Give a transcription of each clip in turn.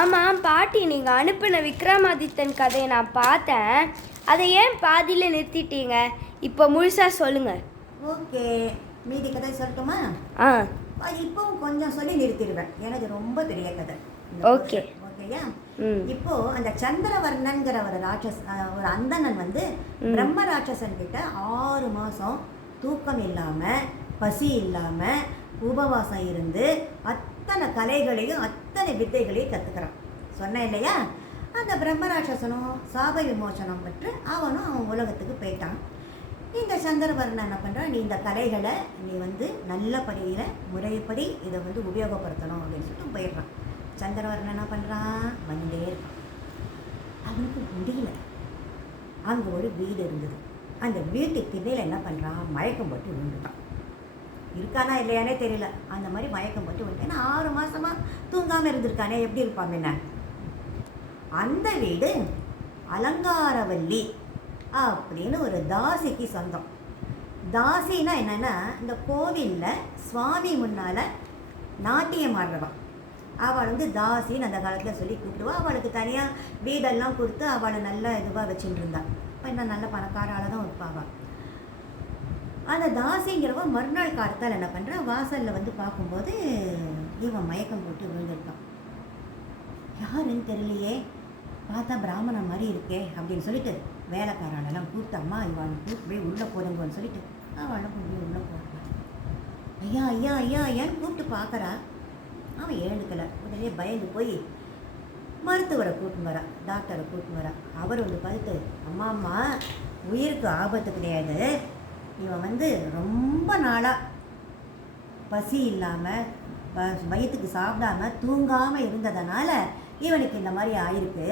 ஆமாம் பாட்டி, நீங்கள் அனுப்பின விக்ரமாதித்தன் கதையை நான் பார்த்தேன். அதை ஏன் பாதியில் நிறுத்திட்டீங்க? இப்போ முழுசாக சொல்லுங்கள். ஓகே, மீதி கதை சொல்லட்டுமா? ஆ இப்போவும் கொஞ்சம் சொல்லி நிறுத்திடுவேன். எனக்கு ரொம்ப பெரிய கதை. ஓகே. ஓகேயா? ம். இப்போ அந்த சந்திரவர்ணன்கிற ஒரு அந்தணன் வந்து பிரம்ம ராட்சசன் கிட்ட 6 மாசம் தூக்கம் இல்லாம, பசி இல்லாம, உபவாசம் இருந்து அத்தனை கலைகளையும் அத்தனை வித்தைகளையும் கத்துக்கிறான். சொன்னேன் இல்லையா? அந்த பிரம்மராட்சசனும் சாப விமோசனம் பெற்று அவனும் அவன் உலகத்துக்கு போயிட்டான். இந்த சந்திரவர்ணன் என்ன பண்ணுறான், நீ இந்த கலைகளை நீ வந்து நல்லபடியில் முறைப்படி இதை வந்து உபயோகப்படுத்தணும் அப்படின்னு சொல்லிட்டு போயிடுறான். சந்திரவர்ணன் என்ன பண்ணுறான், வந்துட்டே இருக்கான். அவனுக்கு முடியல. அங்கே ஒரு வீடு இருந்தது. அந்த வீட்டுக்கு திண்ணையில் என்ன பண்ணுறான், மயக்கம் போட்டு விழுந்துட்டான். இருக்கானா இல்லையானே தெரியல. அந்த மாதிரி மயக்கம் போட்டு விழுந்து, ஏன்னா 6 மாதமாக தூங்காமல் இருந்திருக்கானே, எப்படி இருப்பான் என்ன. அந்த வீடு அலங்காரவல்லி அப்படின்னு ஒரு தாசிக்கு சொந்தம். தாசின்னா என்னென்னா, இந்த கோவிலில் சுவாமி முன்னால் நாட்டியம் ஆடுறவன். அவள் வந்து தாசின்னு அந்த காலத்தில் சொல்லி கூப்பிடுவா. அவளுக்கு தனியாக வீடெல்லாம் கொடுத்து அவளை நல்ல இதுவாக வச்சுட்டு இருந்தாள். இப்போ இன்னும் நல்ல பணக்காரால தான் இருப்பாள். அந்த தாசிங்கிறவ மறுநாள் காலத்தால் என்ன பண்ணுறா, வாசலில் வந்து பார்க்கும்போது இவன் மயக்கம் போட்டு விழுந்திருக்கான். யாருன்னு தெரியலையே, பார்த்தா பிராமணன் மாதிரி இருக்கே அப்படின்னு சொல்லிட்டு வேலைக்காரனெல்லாம் கூப்பிட்டு, அம்மா இவனை கூப்பிட்டு போய் உள்ளே போடுங்கன்னு சொல்லிட்டு அவளை கொண்டு போய் உள்ளே போடுறான். ஐயா ஐயா ஐயா ஐயான்னு கூப்பிட்டு பார்க்குறா. அவன் எழுந்துக்கலை. உடனே பயந்து போய் மருத்துவரை கூப்பிட்டு வரா, டாக்டரை கூப்பிட்டு வரா. அவர் வந்து பார்த்து, அம்மா அம்மா உயிருக்கு ஆபத்து கிடையாது, இவன் வந்து ரொம்ப நாளாக பசி இல்லாமல் வயிற்றுக்கு சாப்பிடாம தூங்காமல் இருந்ததுனால இவனுக்கு இந்த மாதிரி ஆயிருக்கு.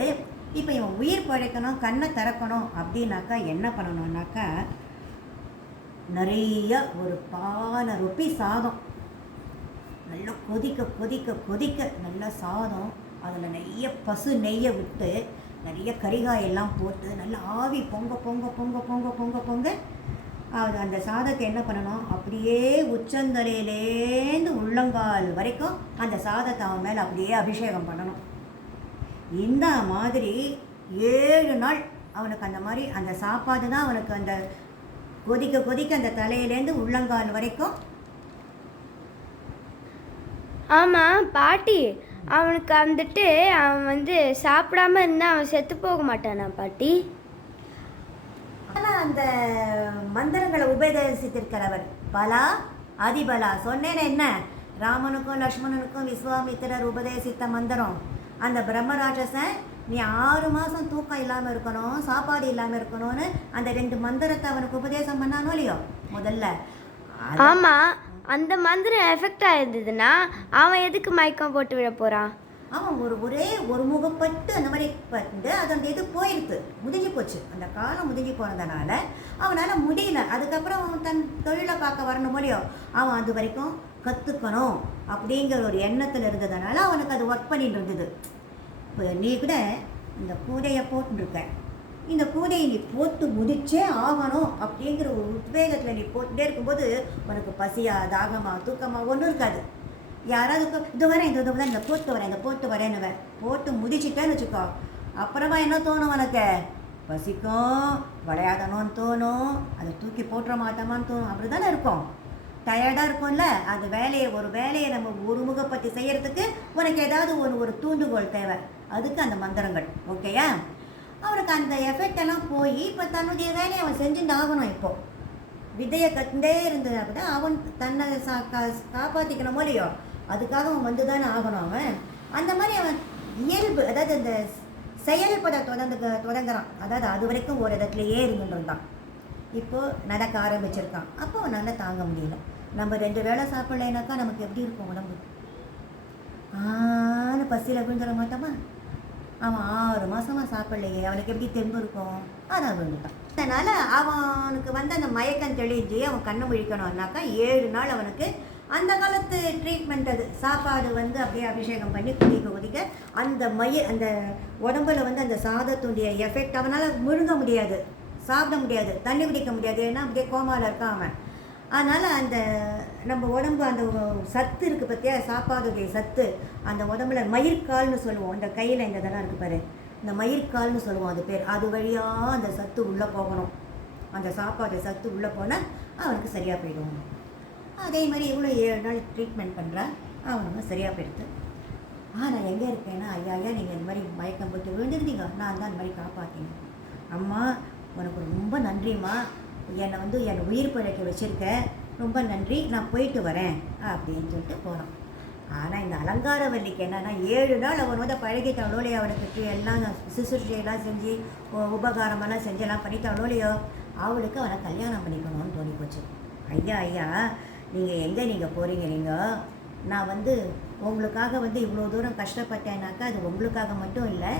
இப்போ இவன் உயிர் பழைக்கணும், கண்ணை திறக்கணும் அப்படின்னாக்கா என்ன பண்ணணும்னாக்கா, நிறைய ஒரு பானை ரொப்பி சாதம் நல்லா கொதிக்க கொதிக்க கொதிக்க நல்லா சாதம், அதில் நிறைய பசு நெய்யை விட்டு நிறைய கரிகாயெல்லாம் போட்டு நல்லா ஆவி பொங்க பொங்க பொங்க பொங்க பொங்க பொங்க அந்த சாதத்தை என்ன பண்ணணும், அப்படியே உச்சந்தலையிலேருந்து உள்ளங்கால் வரைக்கும் அந்த சாதத்தை அவன் மேலே அப்படியே அபிஷேகம் பண்ணணும். இந்த மாதிரி 7 நாள் அவனுக்கு அந்த மாதிரி அந்த சாப்பாடு தான் அவனுக்கு அந்த கொதிக்க கொதிக்க அந்த தலையிலேருந்து உள்ளங்கால் வரைக்கும். ஆமாம் பாட்டி, அவனுக்கு வந்துட்டு அவன் வந்து சாப்பிடாம இருந்தால் அவன் செத்து போக மாட்டானா பாட்டி? ஆனால் அந்த மந்திரங்களை உபதேசித்திருக்கிறவர் பலா அதிபலா. சொன்னேன்னு என்ன, ராமனுக்கும் லக்ஷ்மணனுக்கும் விஸ்வாமித்திரர் உபதேசித்த மந்திரம். அந்த பிரம்மராட்சசன் நீ 6 மாதம் தூக்கம் இல்லாமல் இருக்கணும், சாப்பாடு இல்லாமல் இருக்கணும்னு அந்த 2 மந்திரத்தை அவனுக்கு உபதேசம் பண்ணானோ இல்லையோ முதல்ல. ஆமாம், அந்த மந்திரம் எஃபெக்ட் ஆயிருந்ததுன்னா அவன் எதுக்கு மயக்கம் போட்டு விட போகிறான்? அவன் ஒரே ஒரு முகப்பட்டு அந்த மாதிரி பட்டு அது அந்த இது போயிருக்கு, முடிஞ்சு போச்சு. அந்த காலம் முடிஞ்சு போனதுனால அவனால் முடியல. அதுக்கப்புறம் அவன் தன் தொழிலை பார்க்க வரணும் இல்லையோ, அவன் அது வரைக்கும் கற்றுக்கணும் அப்படிங்கிற ஒரு எண்ணத்தில் இருந்ததுனால அவனுக்கு அது ஒர்க் பண்ணிட்டு இருந்தது. இப்போ நீ கூட இந்த கூடையை போட்டுருக்க, இந்த கூடையை நீ போட்டு முடிச்சே ஆகணும் அப்படிங்கிற ஒரு உத்வேகத்தில் நீ போட்டுட்டே இருக்கும்போது உனக்கு பசியா தாகமா தூக்கமா ஒன்றும் இருக்காது. யாராவது இது வரேன் இந்த போட்டு வரேன்னு போட்டு முடிச்சுட்டேன்னு வச்சுக்கோ, அப்புறமா என்ன தோணும் உனக்கு, பசிக்கும், விளையாடணும்னு தோணும், அதை தூக்கி போட்டுற மாட்டோமான்னு தோணும். அப்படி தானே இருக்கும், டயர்டாக இருக்கும்ல. அந்த ஒரு வேலையை நம்ம ஒருமுகப்பட்டு செய்யறதுக்கு உனக்கு ஏதாவது ஒரு தூண்டுகோல் தேவை. அதுக்கு அந்த மந்திரங்கள். ஓகேயா? அவனுக்கு அந்த எஃபெக்ட் எல்லாம் போய் இப்போ தன்னுடைய வேலையை அவன் செஞ்சுட்டு ஆகணும். இப்போ விதையை கட்டுண்டே இருந்ததுனா கூட அவன் தன்னை காப்பாற்றிக்கணும் இல்லையோ, அதுக்காக அவன் வந்து தானே ஆகணும். அவன் அந்த மாதிரி அவன் இயல்பு, அதாவது இந்த செயல்பட தொடங்குறான். அதாவது அது வரைக்கும் ஒரு இடத்துலையே இருந்துருந்தான், இப்போது நடக்க ஆரம்பிச்சிருக்கான். அப்போ அவனால் தாங்க முடியல. நம்ம 2 வேளை சாப்பிட்லைனாக்கா நமக்கு எப்படி இருக்கும் உடம்பு? பசியில் விழுந்துட மாட்டோமா? அவன் 6 மாதமாக சாப்பிட்லையே, அவனுக்கு எப்படி தெம்பு இருக்கும்? அதான் விழுந்துட்டான். அதனால் அவனுக்கு வந்து அந்த மயக்கம் தெளிஞ்சு அவன் கண்ணு முழிக்கணும்னாக்கா 7 நாள் அவனுக்கு அந்த காலத்து ட்ரீட்மெண்ட். அது சாப்பாடு வந்து அப்படியே அபிஷேகம் பண்ணி கொதிக்க கொதிக்க அந்த உடம்புல வந்து அந்த சாதத்துடைய எஃபெக்ட் அவனால் முழுங்க முடியாது, சாப்பிட முடியாது, தண்ணி குடிக்க முடியாது. ஏன்னா அப்படியே கோமாவில் இருக்கான் அவன். அதனால் அந்த நம்ம உடம்பு அந்த சத்து இருக்குது பார்த்தியா, சாப்பாடுடைய சத்து அந்த உடம்புல மயிர்கால்னு சொல்லுவோம். இந்த கையில் இந்த இதெல்லாம் இருக்குது பாரு, இந்த மயிர்கால்னு சொல்லுவோம் அது பேர். அது வழியாக அந்த சத்து உள்ளே போகணும். அந்த சாப்பாடு சத்து உள்ளே போனால் அவனுக்கு சரியாக போயிடும். அதே மாதிரி இவ்வளோ 7 நாள் ட்ரீட்மெண்ட் பண்ணுறான், அவனுக்கு சரியாக போயிடுது. நான் எங்கே இருக்கேன்னா, ஐயா நீங்கள் இந்த மாதிரி மயக்கம் போட்டு விழுந்துருந்தீங்க, நான் தான் இந்த மாதிரி காப்பாற்றினேன். அம்மா உனக்கு ரொம்ப நன்றிம்மா, என்னை என் உயிர் பிழைக்க வச்சுருக்க, ரொம்ப நன்றி, நான் போயிட்டு வரேன் அப்படின்னு சொல்லிட்டு போகிறான். ஆனால் இந்த அலங்காரவல்லிக்கு என்னென்னா 7 நாள் அவன் பழகிட்டாளோலையோ, அவனுக்கு எல்லாம் சுசுற்றியெல்லாம் செஞ்சு உபகாரமெல்லாம் செஞ்செல்லாம் பண்ணிட்டாளோலையோ, அவளுக்கு அவனை கல்யாணம் பண்ணிக்கணும்னு தோணி போச்சு. ஐயா நீங்கள் எங்கே போகிறீங்க? நான் உங்களுக்காக இவ்வளோ தூரம் கஷ்டப்பட்டேன்னாக்கா அது உங்களுக்காக மட்டும் இல்லை,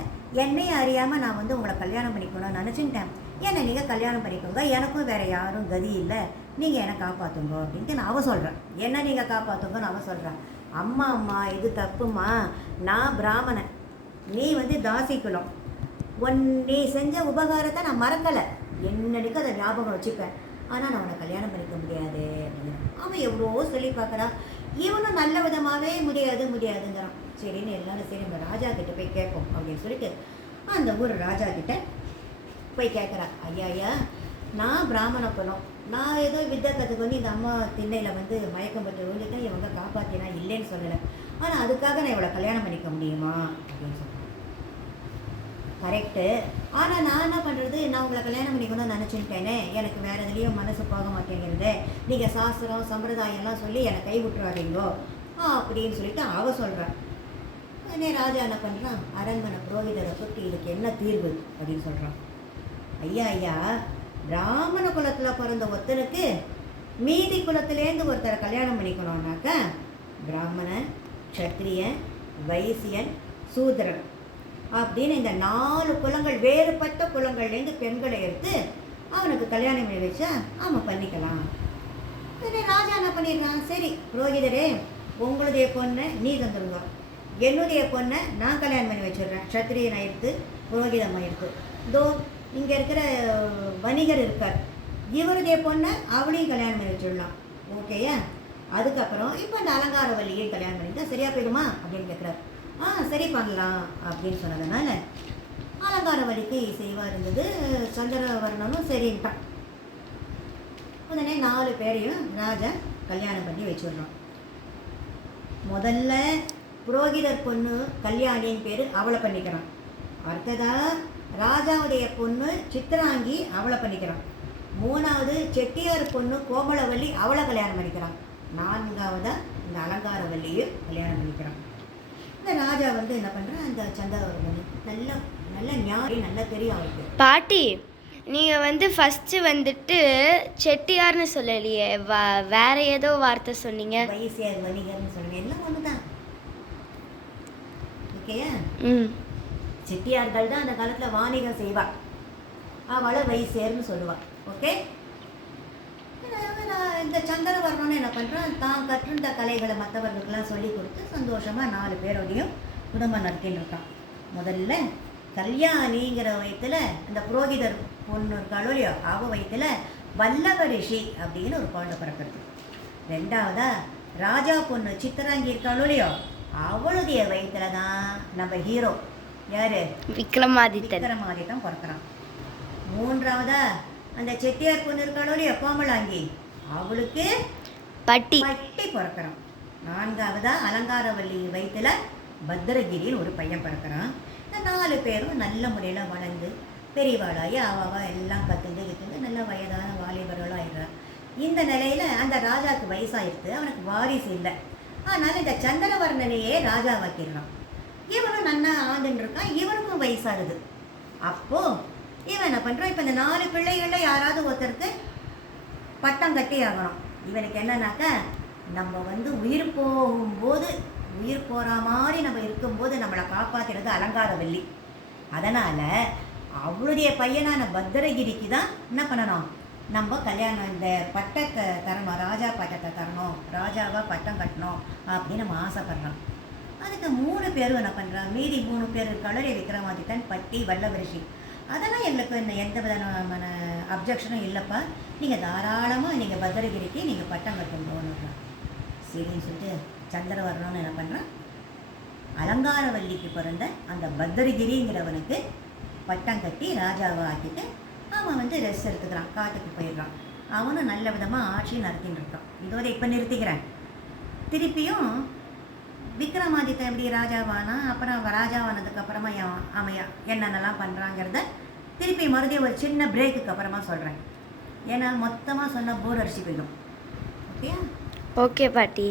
என்னையும் அறியாமல் நான் உங்களை கல்யாணம் பண்ணிக்கணும்னு நினச்சிக்கிட்டேன். என்னை நீங்கள் கல்யாணம் பண்ணிக்கோங்க, எனக்கும் வேறு யாரும் கதி இல்லை, நீங்கள் என்னை காப்பாற்றுங்க அப்படின்ட்டு நான் அவ சொல்கிறேன். என்ன நீங்கள் காப்பாற்றுங்கன்னு அவ சொல்கிறேன். அம்மா இது தப்புமா, நான் பிராமணன், நீ தாசி குலம், நீ செஞ்ச உபகாரத்தை நான் மறக்கலை, என்னடிக்கு அதை ஞாபகம் வச்சுப்பேன், ஆனால் நான் உன்னை கல்யாணம் பண்ணிக்க முடியாது அப்படிங்கிறான். அவன் எவ்வளோ சொல்லி பார்க்குறான், இவனும் நல்ல விதமாகவே முடியாதுங்கிறான். சரின்னு எல்லாரும் சரி நம்ம ராஜா கிட்ட போய் கேட்போம் அப்படின்னு சொல்லிட்டு அந்த ஊர் ராஜா கிட்ட போய் கேட்குறான். ஐயா நான் பிராமண குலம், நான் ஏதோ வித்தை கற்றுக்கொண்டு இந்த அம்மா திண்ணையில் மயக்கம் பட்டு விழுந்துட்டேன், இவங்க காப்பாற்றினா இல்லைன்னு சொல்லலை, ஆனால் அதுக்காக நான் இவளை கல்யாணம் பண்ணிக்க முடியுமா அப்படின்னு சொல்கிறேன். கரெக்டு, ஆனால் நான் என்ன பண்ணுறது, நான் உங்களை கல்யாணம் பண்ணிக்கணும்னு நினச்சிட்டேனே, எனக்கு வேறு எதுலேயும் மனசு போக மாட்டேங்கிறது, நீங்கள் சாஸ்திரம் சம்பிரதாயம்லாம் சொல்லி என்னை கை விட்டுறாதீங்கோ அப்படின்னு சொல்லிட்டு அவ சொல்கிறான். உடனே ராஜா என்ன பண்ணுறான், அரண்மனை புரோகிதரை சுற்றி இதுக்கு என்ன தீர்வு அப்படின்னு சொல்கிறான். ஐயா பிராமண குலத்தில் பிறந்த ஒருத்தனுக்கு மீதி குலத்திலேருந்து ஒருத்தரை கல்யாணம் பண்ணிக்கணும்னாக்கா பிராமணன், க்ஷத்ரியன், வைசியன், சூத்திரன் அப்படின்னு இந்த 4 குலங்கள், வேறுபட்ட குலங்கள்லேருந்து பெண்களை எடுத்து அவனுக்கு கல்யாணம் பண்ணி வச்சா அவன் பண்ணிக்கலாம். உடனே ராஜா என்ன பண்ணிடுறான், சரி புரோகிதரே உங்களுடைய பொண்ணை நீ தந்துருங்க, என்னுடைய பொண்ணை நான் கல்யாணம் பண்ணி வச்சிடுறேன், க்ஷத்ரியன் ஆயிடுத்து, புரோகிதம் ஆயிடுத்து, இதோ இங்கே இருக்கிற வணிகர் இருக்கார், இவருடைய பொண்ணை அவளையும் கல்யாணம் பண்ணி வச்சிடலாம், ஓகேயா? அதுக்கப்புறம் இப்போ அந்த அலங்காரவல்லியை கல்யாணம் பண்ணிட்டா சரியாக போயிடுமா அப்படின்னு கேட்குறாரு. சரி பண்ணலாம் அப்படின்னு சொன்னதுனால அலங்காரவல்லிக்கு இசைவாக இருந்தது. சந்திரவர்ணனும் சரின்ட்டான். உடனே 4 பேரையும் ராஜா கல்யாணம் பண்ணி வச்சுடுறான். முதல்ல புரோகிதர் பொண்ணு கல்யாணின்னு பேர், அவளை பண்ணிக்கிறான். அடுத்ததா ராஜாவுடைய பொண்ணு சித்ராங்கி, அவளை பண்ணிக்கிறான். 3வது செட்டியார் பொண்ணு கோமலவல்லி, அவளை கல்யாணம் பண்ணிக்கிறான். 4வதா இந்த அலங்காரவல்லியும் கல்யாணம் பண்ணிக்கிறான். இந்த ராஜா என்ன பண்ணுறான், அந்த சந்திரவர்மன் நல்ல ஞாபகம் நல்லா தெரியும் அவருக்கு. பாட்டி நீங்கள் ஃபஸ்ட்டு செட்டியார்னு சொல்லலையே, வேற ஏதோ வார்த்தை சொன்னீங்க. வைசியர், வணிகர்னு சொன்னீங்க, எல்லாம் ஒன்று தான். ஓகேயா? செட்டியார்கள் தான் அந்த காலத்தில் வாணிகம் செய்வா, அவளை வைசியர்னு சொல்லுவா. ஓகே, இந்த சந்திரவர்மன் என்ன பண்ணுறான், தான் கற்றுண்ட கலைகளை மற்றவர்களுக்கெல்லாம் சொல்லி கொடுத்து சந்தோஷமாக 4 பேரோடையும் குடும்பம் நடத்தின்னு இருக்கான். முதல்ல கல்யாணிங்கிற வயத்தில் அந்த புரோகிதர் பொண்ணு இருக்காளோ இல்லையோ, அவ வயத்தில் வல்லவ ரிஷி அப்படின்னு ஒரு குழந்தை பிறக்கிறது. 2வதா ராஜா பொண்ணு சித்திராங்கி இருக்காளோ இல்லையோ, அவளுடைய வயத்துல தான் நம்ம ஹீரோ யாரு, விக்ரமாதித்தன் பிறக்கிறான். 3வதா அந்த செட்டியார் பொண்ணு இருக்காளோ இல்லையோ கோமலாங்கி, அவளுக்கு பட்டி பிறக்கிறான். 4வதா அலங்காரவல்லி வயிற்றுல பத்ரகிரின்னு ஒரு பையன் பிறக்கிறான். இந்த 4 பேரும் நல்ல முறையில் வளர்ந்து பெரியவாளாகி அவாவா எல்லாம் கற்றுந்து நல்ல வயதான வாலிபர்களும் ஆயிடுறான். இந்த நிலையில் அந்த ராஜாவுக்கு வயசாகிடுது, அவனுக்கு வாரிசு இல்லை. ஆனால் இந்த சந்திரவர்ணனையே ராஜாவாக்கிடுறான். இவனும் நன்னா ஆண்டுன்னு இருக்கான், இவனுக்கும் வயசாகுது. அப்போது இவன் என்ன பண்ணுறான், இப்போ இந்த 4 பிள்ளைகளில் யாராவது ஒருத்தருக்கு பட்டம் கட்டி ஆகணும். இவனுக்கு என்னன்னாக்கா, நம்ம உயிர் போகும்போது, உயிர் போகிற மாதிரி நம்ம இருக்கும்போது நம்மளை காப்பாற்றுறது அலங்காரவல்லி. அதனால் அவளுடைய பையனான பத்ரகிரிக்கு தான் என்ன பண்ணணும், நம்ம கல்யாணம் இந்த பட்டத்தை தரணும், ராஜா பட்டத்தை தரணும், ராஜாவாக பட்டம் கட்டணும் அப்படின்னு நம்ம ஆசைப்படுறோம். அதுக்கு 3 பேரும் என்ன பண்ணுறான், மீதி 3 பேர் இருக்காளோ விக்ரமாதித்தன், பட்டி, வல்லவரிஷி, அதெல்லாம் எங்களுக்கு எந்த விதமான அப்ஜெக்ஷனும் இல்லைப்பா, நீங்கள் தாராளமாக நீங்கள் பத்ரகிரிக்கு நீங்கள் பட்டம் கட்டணும்னு. சரின்னு சொல்லிட்டு சந்திரவர்ணம்னு என்ன பண்ணுறான், அலங்காரவல்லிக்கு பிறந்த அந்த பத்ரகிரிங்கிறவனுக்கு பட்டம் கட்டி ராஜாவை ஆக்கிட்டு அவன் வந்து ரெஸ்ட் எடுத்துக்கிறான், காட்டுக்கு போயிடுறான். அவனும் நல்ல விதமாக ஆட்சி நடத்தின்னு இருக்கான். இதோட இப்போ நிறுத்திக்கிறேன். திருப்பியும் விக்ரமாதித்தன் எப்படி ராஜாவானா, அப்புறம் அவன் ராஜாவானதுக்கு அப்புறமா அவன் என்னென்னலாம் பண்ணுறாங்கிறத திருப்பி மறுபடியும் ஒரு சின்ன பிரேக்குக்கு அப்புறமா சொல்கிறேன். ஏன்னா மொத்தமாக சொன்னால் போர் அடிச்சு போயிடும். ஓகே ஓகே பாட்டி.